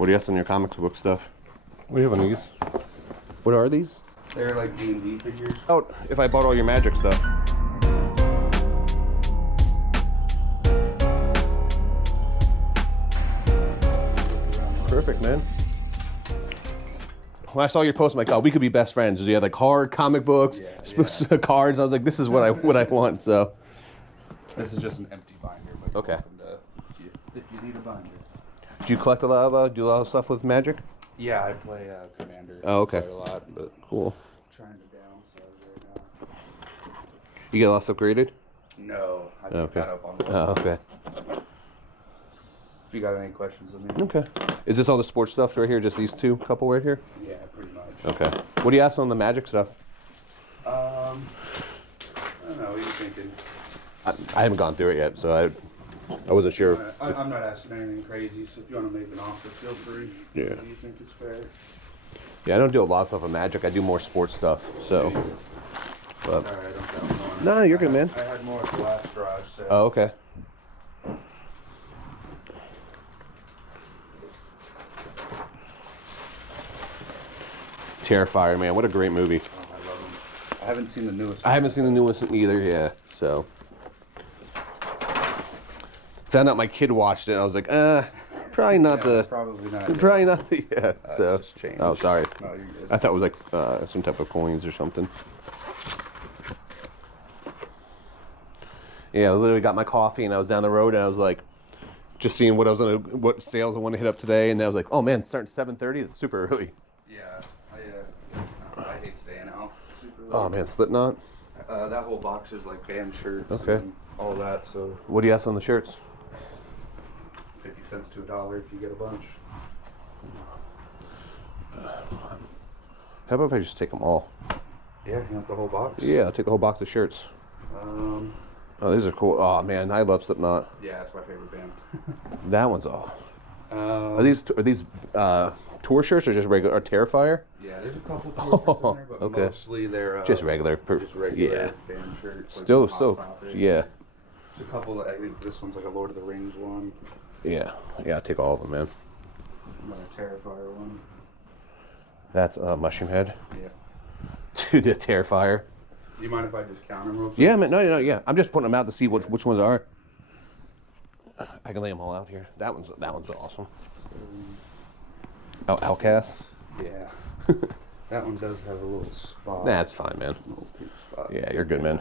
What do you have on your comics book stuff? What do you have on these? What are these? They're like D&D figures. Oh, if I bought all your Magic stuff. Perfect, man. When I saw your post, I'm like, oh, we could be best friends. You had like hard comic books, cards. I was like, this is what I want. So this is just an empty binder. But okay. If you need a binder. Do you collect a lot of do a lot of stuff with Magic? Yeah, I play Commander. Oh, okay. Quite a lot, but cool. Trying to downsize right now. You get a lot of stuff graded? No, I picked that up on the Oh, okay. If you got any questions, let me know. Okay. Is this all the sports stuff right here? Just these couple right here? Yeah, pretty much. Okay. What do you ask on the Magic stuff? I don't know. What are you thinking? I haven't gone through it yet, so I wasn't sure. I'm not asking anything crazy, so if you want to make an offer, feel free. Yeah. Do you think it's fair? Yeah, I don't do a lot of stuff on Magic. I do more sports stuff, so. But, all right, I'm down. No, you're good, man. I had more at the last garage sale. Oh, okay. Terrifier, man, what a great movie. Oh, I love him. I haven't seen the newest one. I haven't seen the newest one either, yeah, so. Found out my kid watched it, and I was like, probably not Probably not. Probably not, yeah, so. Just changed. Oh, sorry. No, you're good. I thought it was like some type of coins or something. Yeah, I literally got my coffee, and I was down the road, and I was like, just seeing what sales I want to hit up today, and I was like, oh man, it's starting at 7:30. That's super early. Yeah, I hate staying out. Super late. Oh man, Slipknot. That whole box is like band shirts. Okay. And all that. So. What do you ask on the shirts? 50 cents to $1 if you get a bunch. How about if I just take them all? Yeah, you want the whole box? Yeah, I'll take the whole box of shirts. Oh, these are cool. Oh man, I love Slipknot. Yeah, that's my favorite band. That one's all. Are these tour shirts or just regular? Or Terrifier? Yeah, there's a couple tour shirts in there, but okay. mostly they're just regular. Just regular yeah. band shirts. Like Still, yeah. There's a couple. I think this one's like a Lord of the Rings one. Yeah, I'll take all of them, man. Another Terrifier one. That's Mushroom Head. Yeah. Dude, the Terrifier. Do you mind if I just count them real quick? Yeah, man. No, yeah. I'm just putting them out to see which ones are. I can lay them all out here. That one's awesome. Oh, Outcast. Yeah. That one does have a little spot. Nah, it's fine, man. A little pink spot. Yeah, you're good, man.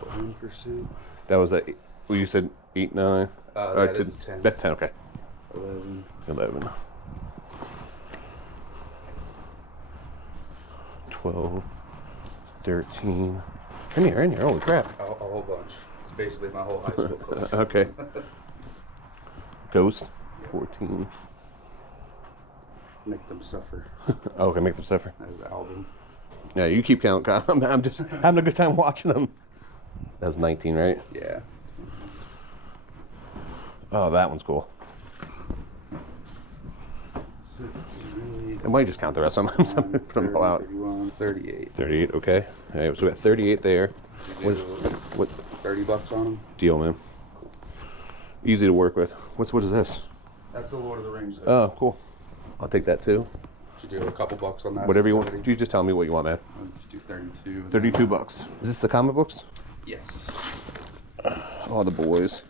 Balloon Pursuit. That was well, you said 8, 9. That is 10. That's 10. Okay. 11. 12. 13. In here. Holy crap. A whole bunch. It's basically my whole high school collection. Okay. Ghost. 14. Make Them Suffer. Oh, okay, Make Them Suffer. That was the album. Yeah, you keep count. I'm just having a good time watching them. That's 19, right? Yeah. Oh, that one's cool. I might just count the rest. I'm put them all out. 31, 38. 38, okay. All right, so we got 38 there. What? $30 on them. Deal, man. Easy to work with. What is this? That's the Lord of the Rings. Oh, cool. I'll take that too. Should do a couple bucks on that. Whatever you want. You just tell me what you want, man. I'll just do 32. 32 bucks. Is this the comic books? Yes. Oh, the boys.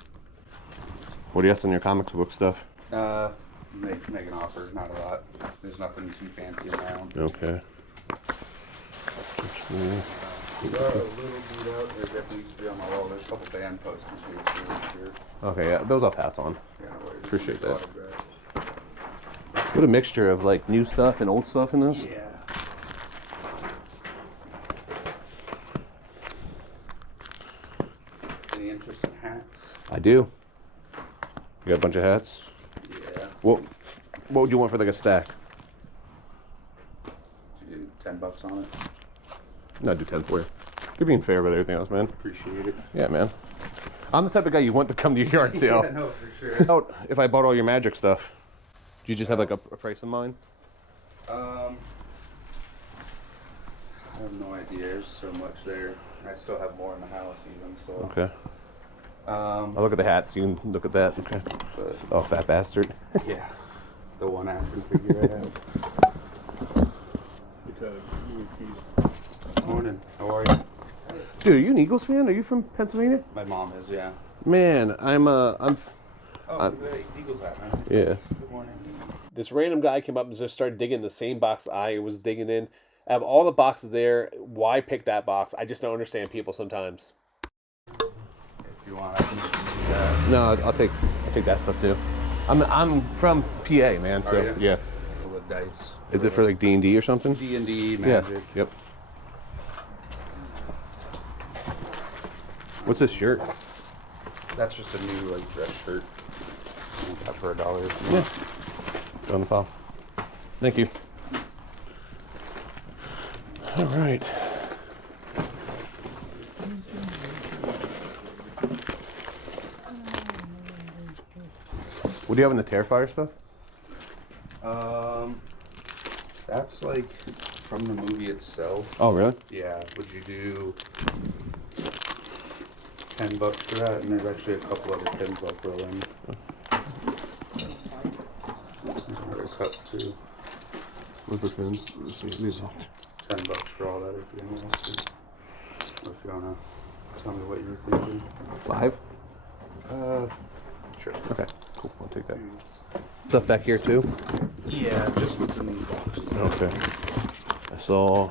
What do you have on your comics book stuff? Make an offer. Not a lot. There's nothing too fancy around. Okay. There are a little beat out. There definitely needs to be on my wall. There's a couple band posters here. Okay, yeah, those I'll pass on. Yeah, no worries. Appreciate that. What a mixture of like new stuff and old stuff in this. Yeah. Any interest in hats? I do. You got a bunch of hats? Yeah. What would you want for like a stack? Should you do $10 on it? No, I'd do 10 for you. You're being fair with everything else, man. Appreciate it. Yeah, man. I'm the type of guy you want to come to your yard sale. Yeah, no, for sure. Oh, if I bought all your Magic stuff, do you just have like a price in mind? I have no idea. There's so much there. I still have more in the house even, so. Okay. I'll look at the hats. You can look at that. Okay. But, Oh, fat bastard. yeah. the one action figure I have. Morning. How are you? Dude, are you an Eagles fan? Are you from Pennsylvania? My mom is, yeah. Man, I'm Oh, Eagles hat, man. yeah. Good morning. This random guy came up and just started digging the same box I was digging in. Out of all the boxes there, why pick that box? I just don't understand people sometimes. If you want, I can do that. No, I'll take that stuff too. I'm from PA, man. So you? yeah. The dice. Is it for like D&D or something? D&D, Magic. Yeah. Yep. What's this shirt? That's just a new like dress shirt. I got for $1. Yeah. Go on the file. Thank you. All right. What do you have in the Terrifier stuff? That's like from the movie itself. Oh, really? Yeah. Would you do $10 for that? And there's actually a couple other pins I'll throw in. There's another cup too. What's the pins? Let's see. These are... $10 for all that if you want to. Or if you wanna tell me what you were thinking. 5? Sure. Okay. Cool. I'll take that. Stuff back here too? Yeah, just what's in the boxes. Okay. I saw.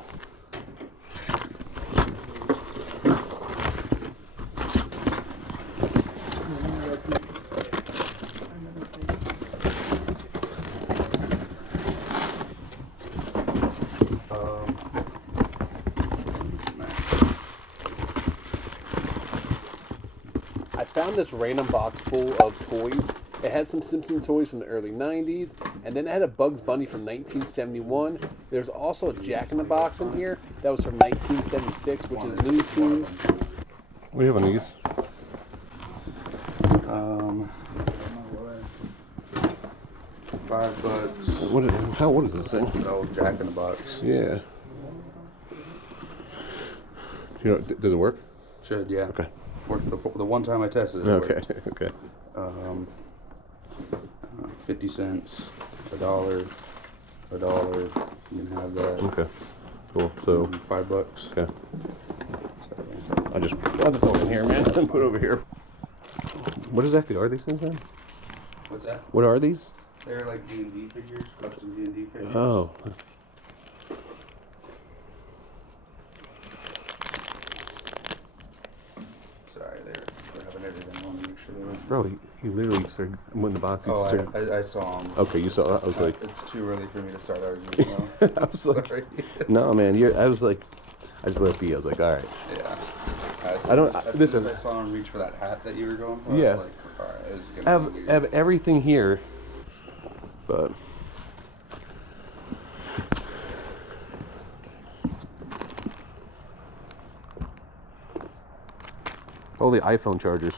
I found this random box full of toys. It had some Simpsons toys from the early 90s, and then it had a Bugs Bunny from 1971. There's also a Jack in the Box in here that was from 1976, which is Looney Tunes. What do you have on these? $5. What is this thing? Oh, Jack in the Box. Yeah. You know, does it work? Should, yeah. Okay. Worked the one time I tested it. Okay. Worked. Okay. 50 cents, $1. You can have that. Okay. Cool. So $5. okay. I'll just throw it in here, man. And put it over here. What exactly are these things, man? What's that? What are these? They're like D&D figures, custom D&D figures. Oh. Sorry, they're having everything. I want to make sure they don't. Bro, he literally started when the box. Oh, started... I saw them. Okay, you saw that. I was like, It's too early for me to start arguing now. I was like, Sorry. no, man. I was like, I just let it be. I was like, all right. Yeah. I don't- As listen. soon as I saw him reach for that hat that you were going for, Yeah. I was like, all right, this is I gonna have, be I weird. have everything here, but holy iPhone chargers.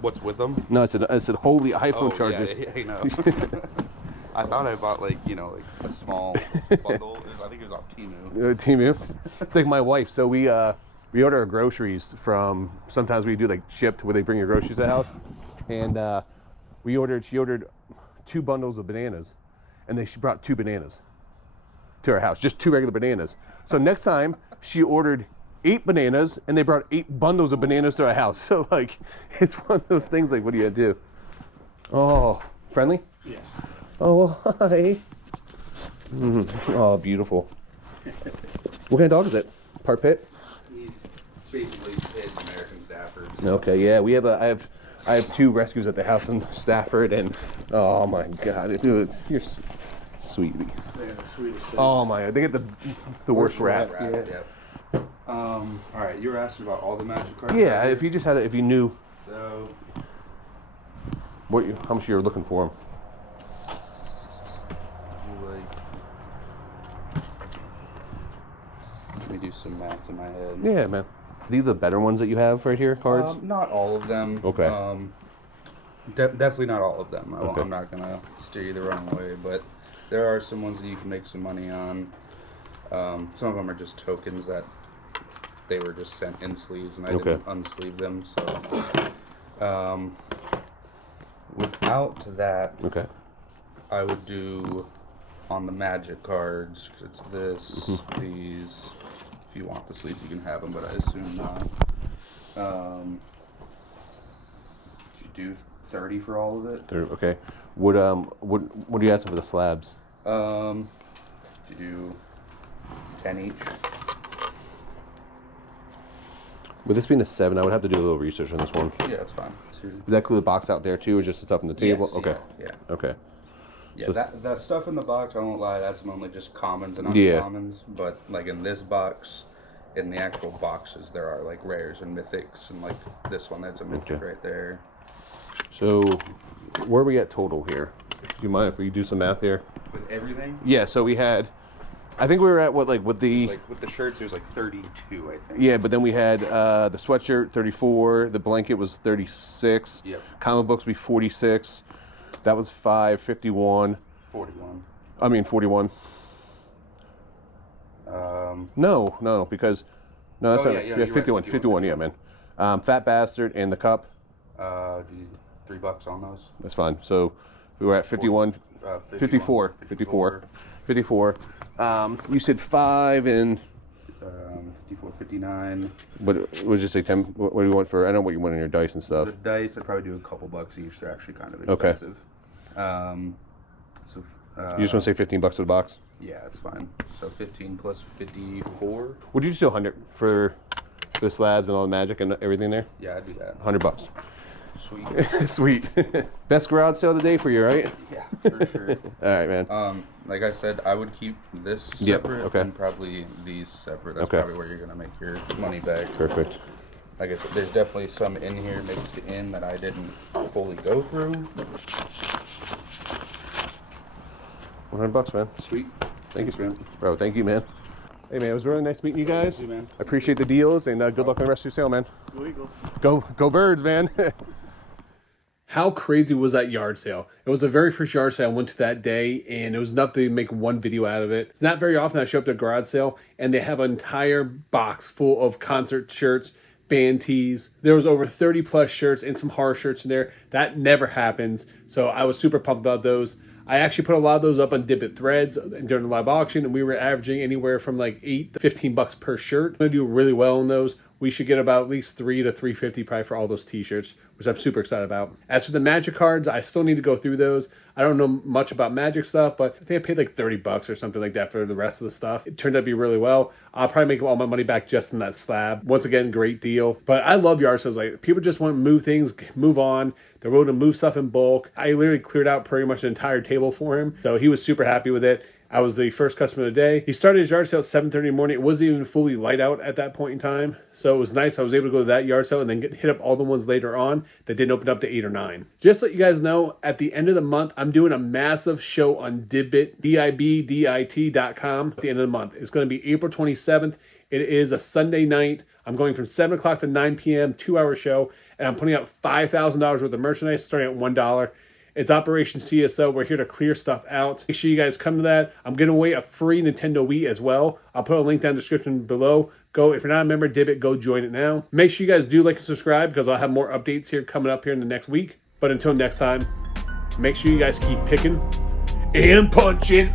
What's with them? No, I said holy iPhone chargers. Yeah, I know. I thought I bought like a small bundle. I think it was off Temu. Temu. It's like my wife. So we order our groceries from. Sometimes we do like shipped where they bring your groceries to the house, and she ordered 2 bundles of bananas, and she brought 2 bananas to our house, just 2 regular bananas. So next time she ordered 8 bananas, and they brought 8 bundles of bananas to our house. So like, it's one of those things. Like, what do you do? Oh, friendly? Yeah. Oh, hi. Oh, beautiful. What kind of dog is it? Part pit? He's basically his American Stafford. Okay, yeah. I have 2 rescues at the house in Stafford, and oh my God, dude, you're sweetie. They're the sweetest things. Oh my God, they get the worst rap. Yeah. All right, you were asking about all the Magic cards. Yeah, right if you just had it, if you knew So, how much you were looking for them. let me do some math in my head. Yeah, man. These are the better ones that you have right here, cards? Not all of them. Okay. Definitely not all of them. Okay. I'm not gonna steer you the wrong way, but there are some ones that you can make some money on. Some of them are just tokens that they were just sent in sleeves, and I didn't unsleeve them. So, with without that, Okay. I would do on the Magic cards, because it's this, these. If you want the sleeves, you can have them, but I assume not. Did you do 30 for all of it? Okay. What do you ask for the slabs? Did you do 10 each? With this being a 7, I would have to do a little research on this one. Yeah, that's fine. 2. Does that include the box out there too, or just the stuff on the table? Yes, Okay. Yeah. Okay. Yeah, that stuff in the box, I won't lie, that's mainly just commons and Yeah. uncommons. But like in this box, in the actual boxes, there are like rares and mythics, and like this one, that's a mythic right there. So, where are we at total here? Do you mind if we do some math here? With everything? Yeah. So we had, I think we were at what, like with the, Like with the shirts, it was like 32, I think. yeah, but then we had the sweatshirt 34, the blanket was 36. Yep. Comic books be 46. That was 551. 41. I mean 41. No, because no, that's Oh, not, yeah, yeah, you're 51, right, 51, yeah, man. Fat Bastard and the cup. $3 on those. That's fine. So we were at 51, 54. You said 5 and 54, 59. what was just say 10? What do you want for? I know what you want in your dice and stuff. The dice, I'd probably do a couple bucks each. They're actually kind of Okay. expensive. You just want to say $15 to the box? Yeah, it's fine. So 15 plus 54. Would you do 100 for the slabs and all the magic and everything there? Yeah, I'd do that. $100. Sweet. Sweet. Best garage sale of the day for you, right? Yeah, for sure. All right, man. Like I said, I would keep this Yep, separate okay. and probably these separate. That's Okay. probably where you're gonna make your money back. Perfect. Like I said, there's definitely some in here mixed in that I didn't fully go through. $100, man. Sweet. Thank you, man. Bro, thank you, man. Hey, man, it was really nice meeting you guys. You, man. I appreciate the deals, and good luck on the rest of your sale, man. Go Eagles. Go Birds, man. How crazy was that yard sale? It was the very first yard sale I went to that day, and it was enough to make one video out of it. It's not very often I show up to a garage sale, and they have an entire box full of concert shirts, band tees. There was over 30 plus shirts and some horror shirts in there. That never happens, so I was super pumped about those. I actually put a lot of those up on Dibbit Threads during the live auction, and we were averaging anywhere from like $8 to $15 per shirt. I'm gonna do really well on those. We should get about at least $3 to $3.50 probably for all those t-shirts, which I'm super excited about. As for the Magic cards, I still need to go through those. I don't know much about Magic stuff, but I think I paid like $30 or something like that for the rest of the stuff. It turned out to be really well. I'll probably make all my money back just in that slab. Once again, great deal. But I love yard sales. Like, people just want to move things, move on. They're willing to move stuff in bulk. I literally cleared out pretty much an entire table for him, so he was super happy with it. I was the first customer of the day. He started his yard sale at 7:30 in the morning. It wasn't even fully light out at that point in time. So it was nice. I was able to go to that yard sale and then hit up all the ones later on that didn't open up to 8 or 9. Just to let you guys know, at the end of the month, I'm doing a massive show on Dibbit, DIBDIT.com at the end of the month. It's going to be April 27th. It is a Sunday night. I'm going from 7 o'clock to 9 p.m., 2-hour show, and I'm putting out $5,000 worth of merchandise starting at $1. It's Operation CSO. We're here to clear stuff out. Make sure you guys come to that. I'm giving away a free Nintendo Wii as well. I'll put a link down in the description below. Go, if you're not a member, Dibbit, go join it now. Make sure you guys do like and subscribe because I'll have more updates here coming up here in the next week. But until next time, make sure you guys keep picking and punching.